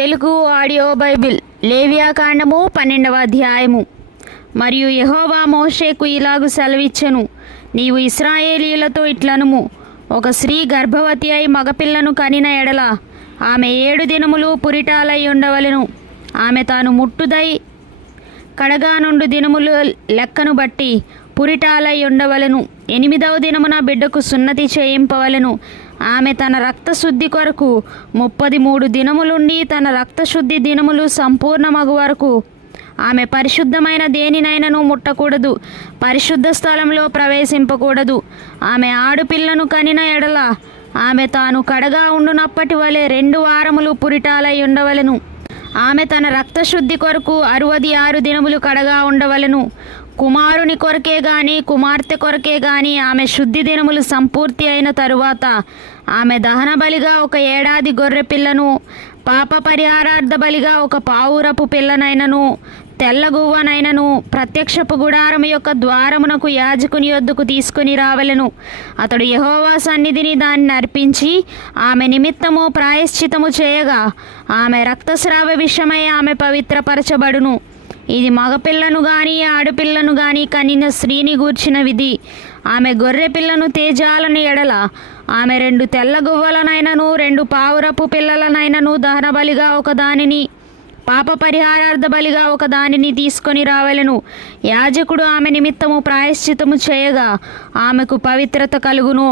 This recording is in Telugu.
తెలుగు ఆడియో బైబిల్ లేవియాకాండము 12వ అధ్యాయము. మరియు యెహోవా మోషేకు ఇలాగు సెలవిచ్చెను, నీవు ఇశ్రాయేలీయులతో ఇట్లనుము, ఒక స్త్రీ గర్భవతి అయి మగపిల్లను కనిన ఎడల ఆమె 7 దినములు పురిటాలై ఉండవలెను. ఆమె తాను ముట్టుదై కడగా నుండి దినములు లెక్కను బట్టి పురిటాలై ఉండవలెను. 8వ దినమున బిడ్డకు సున్నతి చేయింపవలెను. ఆమె తన రక్తశుద్ధి కొరకు 33 దినములుండి తన రక్తశుద్ధి దినములు సంపూర్ణమగు వరకు ఆమె పరిశుద్ధమైన దేనినైనను ముట్టకూడదు, పరిశుద్ధ స్థలంలో ప్రవేశింపకూడదు. ఆమె ఆడపిల్లను కనిన ఎడల ఆమె తాను కడగా ఉండునప్పటి వలె 2 వారములు పురిటాలై ఉండవలెను. ఆమె తన రక్తశుద్ధి కొరకు 66 దినములు కడగా ఉండవలెను. కుమారుని కొరకే గాని కుమార్తె కొరకే గాని ఆమె శుద్ధి దినములు సంపూర్తి అయిన తరువాత ఆమె దహన బలిగా ఒక ఏడాది గొర్రె పిల్లను, పాప పరిహారార్థ బలిగా ఒక పావురపు పిల్లనైనను తెల్లగువ్వనైనను ప్రత్యక్షపు గుడారం యొక్క ద్వారమునకు యాజకుని యొద్దకు తీసుకుని రావలెను. అతడు యెహోవా సన్నిధిని దాన్ని అర్పించి ఆమె నిమిత్తము ప్రాయశ్చితము చేయగా ఆమె రక్తస్రావ విషయమై ఆమె పవిత్రపరచబడును. ఇది మగపిల్లను గాని ఆడపిల్లను గాని కనిన స్త్రీని గూర్చిన విధి. ఆమె గొర్రె పిల్లను తేజాలని ఎడల ఆమె 2 తెల్ల గువ్వలనైనను 2 పావురపు పిల్లలనైనను దహన బలిగా ఒకదానిని, పాప పరిహారార్థ బలిగా ఒకదానిని తీసుకొని రావలెను. యాజకుడు ఆమె నిమిత్తము ప్రాయశ్చితము చేయగా ఆమెకు పవిత్రత కలుగును.